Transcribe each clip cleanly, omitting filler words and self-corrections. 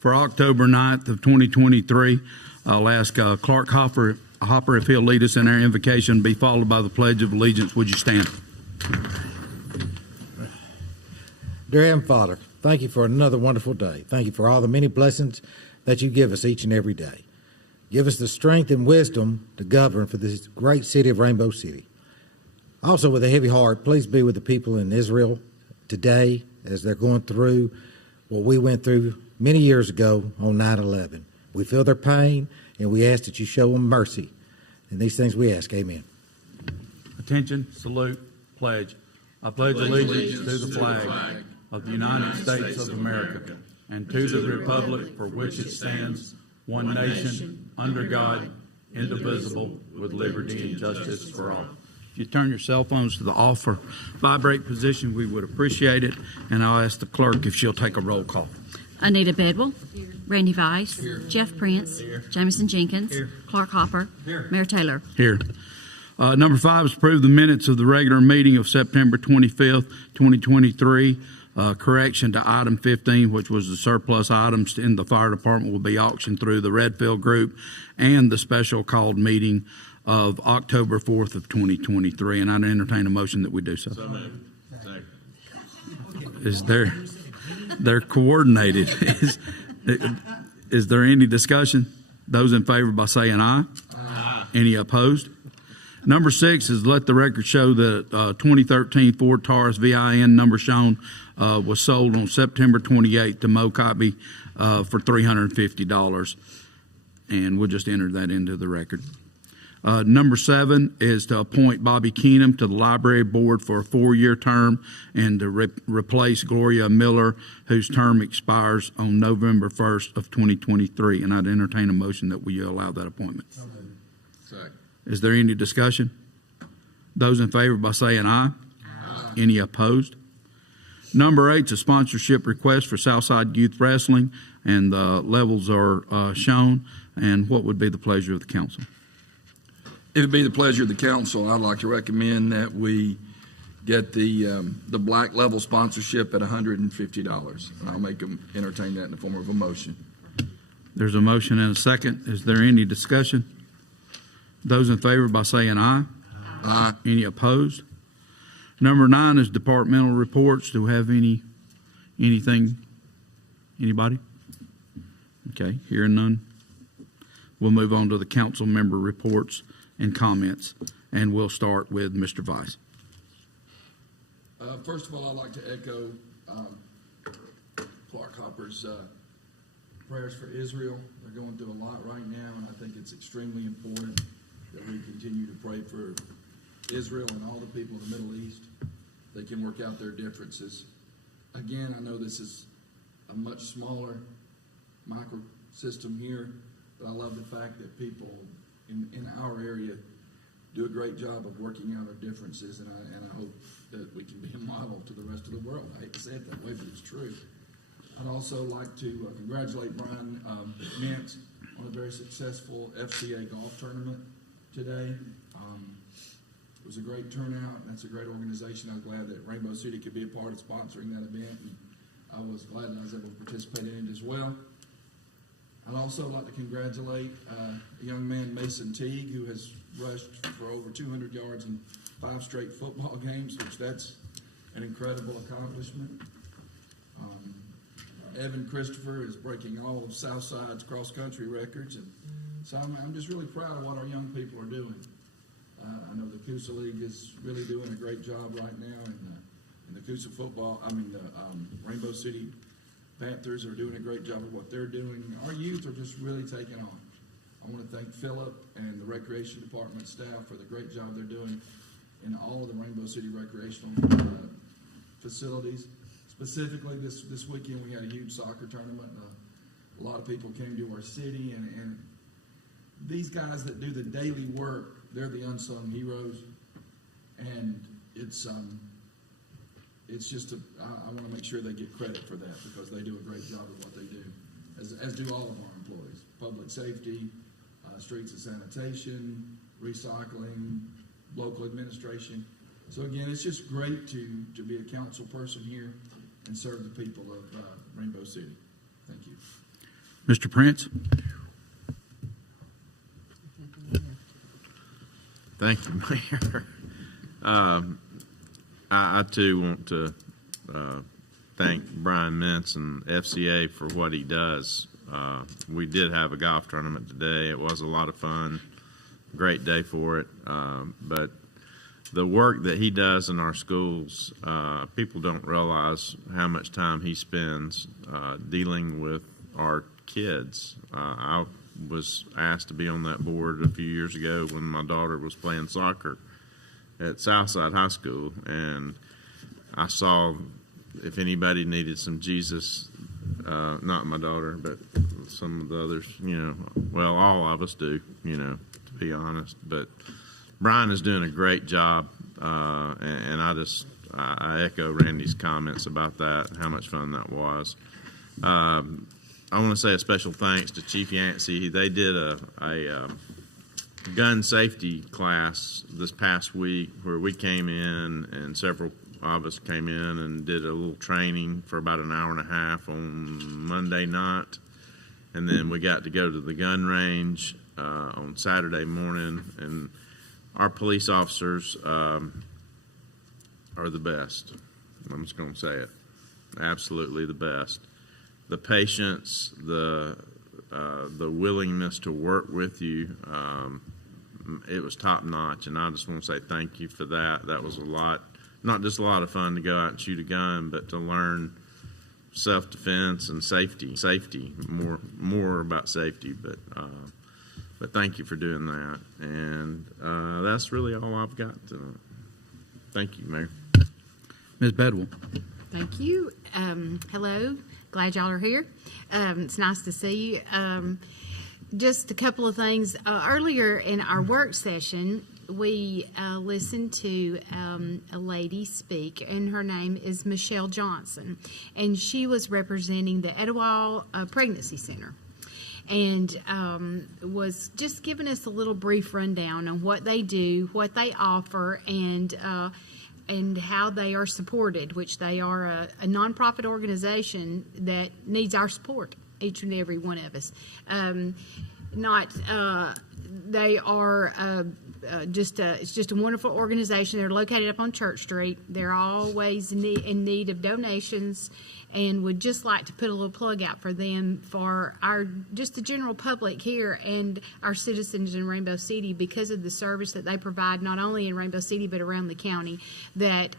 For October 9th of 2023, I'll ask Clark Hopper if he'll lead us in our invocation, be followed by the Pledge of Allegiance. Would you stand? Dear Heavenly Father, thank you for another wonderful day. Thank you for all the many blessings that you give us each and every day. Give us the strength and wisdom to govern for this great city of Rainbow City. Also, with a heavy heart, please be with the people in Israel today as they're going through what we went through many years ago on 9/11. We feel their pain, and we ask that you show them mercy. And these things we ask. Amen. Attention, salute, pledge. I pledge allegiance to the flag of the United States of America and to the republic for which it stands, one nation, under God, indivisible, with liberty and justice for all. If you turn your cell phones to the off or vibrate position, we would appreciate it. And I'll ask the clerk if she'll take a roll call. Anita Bedwell, Randy Weiss, Jeff Prince, Jamison Jenkins, Clark Hopper, Mayor Taylor. Here. Number 5 is approve the minutes of the regular meeting of September 25th, 2023. Correction to item 15, which was the surplus items in the fire department, will be auctioned through the Redfield Group, and the special called meeting of October 4th of 2023. And I'd entertain a motion that we do so. Is there? They're coordinated. Is there any discussion? Those in favor by saying aye. Aye. Any opposed? Number 6 is let the record show that 2013 Ford Taurus VIN number shown was sold on September 28th to Mo Copy for $350. And we'll just enter that into the record. Number 7 is to appoint Bobby Keenum to the library board for a 4-year term and to replace Gloria Miller, whose term expires on November 1st of 2023. And I'd entertain a motion that we allow that appointment. Second. Is there any discussion? Those in favor by saying aye. Aye. Any opposed? Number 8 is a sponsorship request for Southside Youth Wrestling, and the levels are shown. And what would be the pleasure of the council? It would be the pleasure of the council. I'd like to recommend that we get the black level sponsorship at $150. And I'll entertain that in the form of a motion. There's a motion and a second. Is there any discussion? Those in favor by saying aye. Aye. Any opposed? Number 9 is departmental reports. Do we have anything? Anybody? Okay, hearing none. We'll move on to the council member reports and comments, and we'll start with Mr. Weiss. First of all, I'd like to echo Clark Hopper's prayers for Israel. They're going through a lot right now, and I think it's extremely important that we continue to pray for Israel and all the people in the Middle East. They can work out their differences. Again, I know this is a much smaller micro system here, but I love the fact that people in our area do a great job of working out our differences, and I hope that we can be a model to the rest of the world. I hate to say it that way, but it's true. I'd also like to congratulate Brian Mintz on a very successful FCA golf tournament today. It was a great turnout. That's a great organization. I was glad that Rainbow City could be a part of sponsoring that event, and I was glad that I was able to participate in it as well. I'd also like to congratulate a young man, Mason Teague, who has rushed for over 200 yards in 5 straight football games, which that's an incredible accomplishment. Evan Christopher is breaking all of Southside's cross-country records, and so I'm just really proud of what our young people are doing. I know the Coosa League is really doing a great job right now, and the Coosa Rainbow City Panthers are doing a great job of what they're doing. Our youth are just really taking on. I want to thank Philip and the Recreation Department staff for the great job they're doing in all of the Rainbow City recreational facilities. Specifically, this weekend we had a huge soccer tournament. A lot of people came to our city, and these guys that do the daily work, they're the unsung heroes, and it's just I want to make sure they get credit for that, because they do a great job of what they do, as do all of our employees. Public safety, streets and sanitation, recycling, local administration. So again, it's just great to be a council person here and serve the people of Rainbow City. Thank you. Mr. Prince? Thank you, Mayor. I too want to thank Brian Mintz and FCA for what he does. We did have a golf tournament today. It was a lot of fun. Great day for it. But the work that he does in our schools, people don't realize how much time he spends dealing with our kids. I was asked to be on that board a few years ago when my daughter was playing soccer at Southside High School, and I saw if anybody needed some Jesus, not my daughter, but some of the others, well, all of us do, to be honest. But Brian is doing a great job, and I echo Randy's comments about that, how much fun that was. I want to say a special thanks to Chief Yancey. They did a gun safety class this past week where we came in and several of us came in and did a little training for about an hour and a half on Monday night. And then we got to go to the gun range on Saturday morning. And our police officers are the best. I'm just going to say it. Absolutely the best. The patience, the willingness to work with you, it was top notch, and I just want to say thank you for that. That was not just a lot of fun to go out and shoot a gun, but to learn self-defense and safety. More about safety, but thank you for doing that, and that's really all I've got tonight. Thank you, Mayor. Ms. Bedwell? Thank you. Hello. Glad y'all are here. It's nice to see you. Just a couple of things. Earlier in our work session, we listened to a lady speak, and her name is Michelle Johnson, and she was representing the Etowah Pregnancy Center, and was just giving us a little brief rundown on what they do, what they offer, and how they are supported, which they are a nonprofit organization that needs our support, each and every one of us. They are it's just a wonderful organization. They're located up on Church Street. They're always in need of donations, and would just like to put a little plug out for them for just the general public here and our citizens in Rainbow City, because of the service that they provide not only in Rainbow City but around the county, that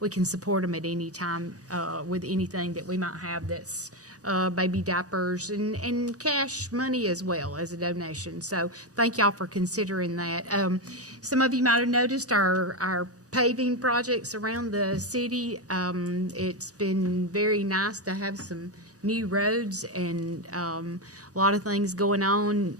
we can support them at any time with anything that we might have that's baby diapers and cash money as well as a donation. So thank y'all for considering that. Some of you might have noticed our paving projects around the city. It's been very nice to have some new roads and a lot of things going on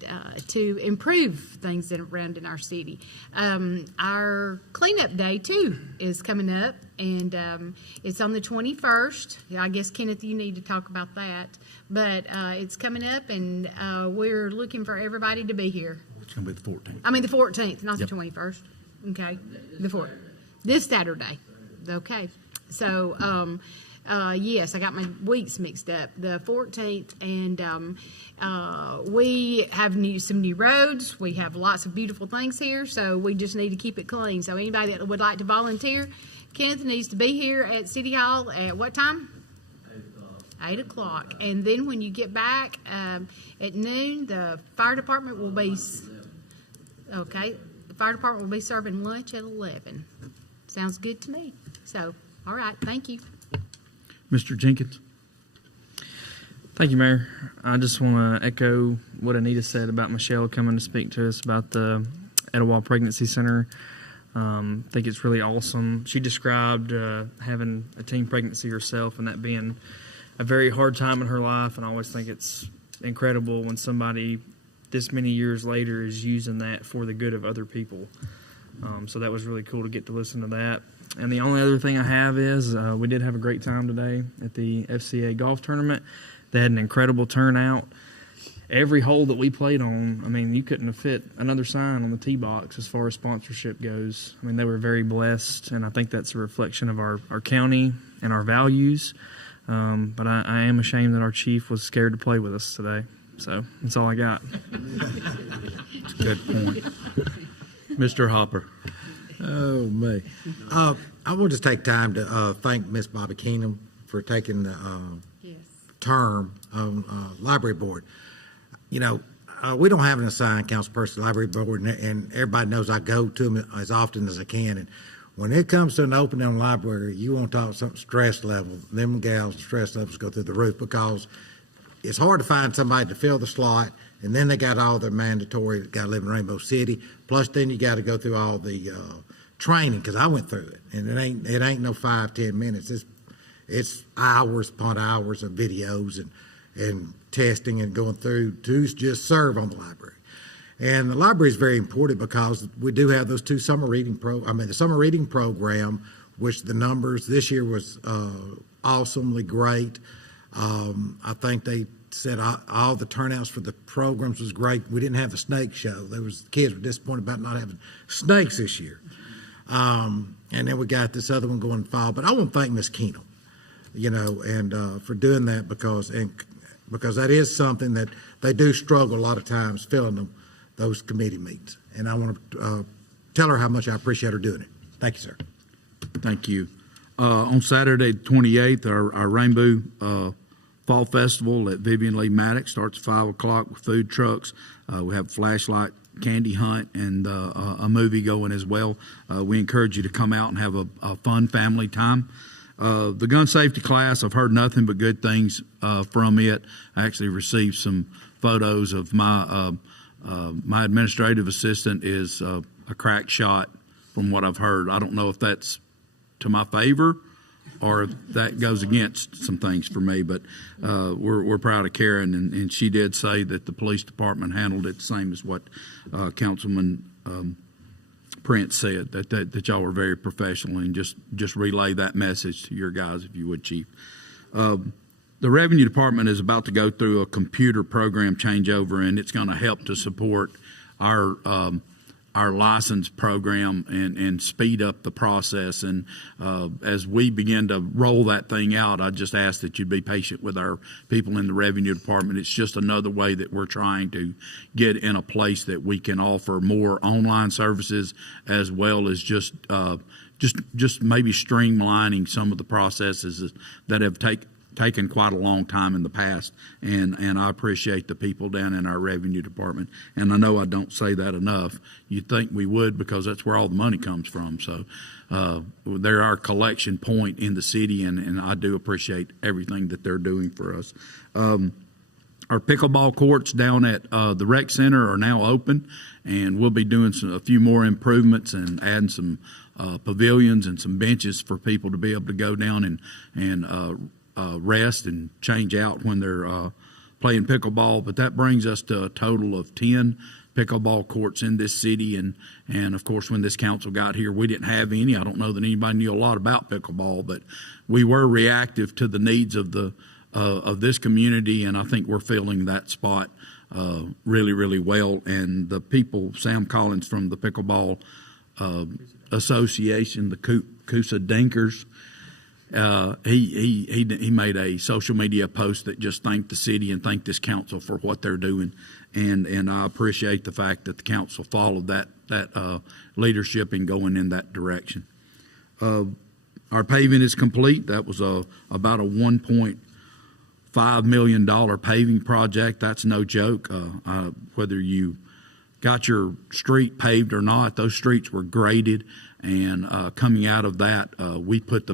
to improve things around in our city. Our cleanup day too is coming up, and it's on the 21st. I guess, Kenneth, you need to talk about that, but it's coming up, and we're looking for everybody to be here. It's going to be the 14th. I mean the 14th, not Yep. the 21st. Okay, the 4th. This Saturday. Okay, so yes, I got my weeks mixed up. The 14th, and we have some new roads. We have lots of beautiful things here, so we just need to keep it clean. So anybody that would like to volunteer, Kenneth needs to be here at City Hall at what time? 8 o'clock. And then when you get back at noon, the fire department will be okay. The fire department will be serving lunch at 11. Sounds good to me. So, all right, thank you. Mr. Jenkins? Thank you, Mayor. I just want to echo what Anita said about Michelle coming to speak to us about the Etowah Pregnancy Center. I think it's really awesome. She described having a teen pregnancy herself and that being a very hard time in her life, and I always think it's incredible when somebody this many years later is using that for the good of other people. So that was really cool to get to listen to that. And the only other thing I have is we did have a great time today at the FCA golf tournament. They had an incredible turnout. Every hole that we played on, I mean, you couldn't have fit another sign on the tee box as far as sponsorship goes. I mean, they were very blessed, and I think that's a reflection of our county and our values. But I am ashamed that our chief was scared to play with us today. So that's all I got. Good point. Mr. Hopper. Oh, me. I want to take time to thank Miss Bobby Keenum for taking the term on library board. You know, we don't have an assigned council person library board, and everybody knows I go to them as often as I can. And when it comes to an opening on library, you want to talk something stress level. Them gals' stress levels go through the roof because it's hard to find somebody to fill the slot, and then they got all the mandatory, got to live in Rainbow City. Plus, then you got to go through all the training, because I went through it, and it ain't no 5-10 minutes. It's hours upon hours of videos and testing and going through to just serve on the library. And the library is very important because we do have those two summer reading the summer reading program, which the numbers this year was awesomely great. I think they said all the turnouts for the programs was great. We didn't have the snake show. Kids were disappointed about not having snakes this year. And then we got this other one going in fall. But I want to thank Ms. Keenum, and for doing that because that is something that they do struggle a lot of times filling those committee meetings. And I want to tell her how much I appreciate her doing it. Thank you, sir. Thank you. On Saturday, the 28th, our Rainbow Fall Festival at Vivian Lee Maddox starts at 5 o'clock with food trucks. We have flashlight candy hunt and a movie going as well. We encourage you to come out and have a fun family time. The gun safety class, I've heard nothing but good things from it. I actually received some photos of my administrative assistant is a crack shot from what I've heard. I don't know if that's to my favor or if that goes against some things for me, but we're proud of Karen, and she did say that the police department handled it the same as what Councilman Prince said, that y'all were very professional, and just relay that message to your guys if you would, Chief. The Revenue Department is about to go through a computer program changeover, and it's going to help to support our license program and speed up the process. And as we begin to roll that thing out, I just ask that you be patient with our people in the Revenue Department. It's just another way that we're trying to get in a place that we can offer more online services, as well as just maybe streamlining some of the processes that have taken quite a long time in the past, and I appreciate the people down in our Revenue Department, and I know I don't say that enough. You'd think we would, because that's where all the money comes from. So they're our collection point in the city, and I do appreciate everything that they're doing for us. Our pickleball courts down at the rec center are now open, and we'll be doing a few more improvements and adding some pavilions and some benches for people to be able to go down and rest and change out when they're playing pickleball. But that brings us to a total of 10 pickleball courts in this city. And of course, when this council got here, we didn't have any. I don't know that anybody knew a lot about pickleball, but we were reactive to the needs of this community, and I think we're filling that spot really, really well. And the people, Sam Collins from the Pickleball Association, the Coosa Dinkers, he made a social media post that just thanked the city and thanked this council for what they're doing, and I appreciate the fact that the council followed that leadership in going in that direction. Our paving is complete. That was about a $1.5 million paving project. That's no joke. Whether you got your street paved or not, those streets were graded, and coming out of that, we put the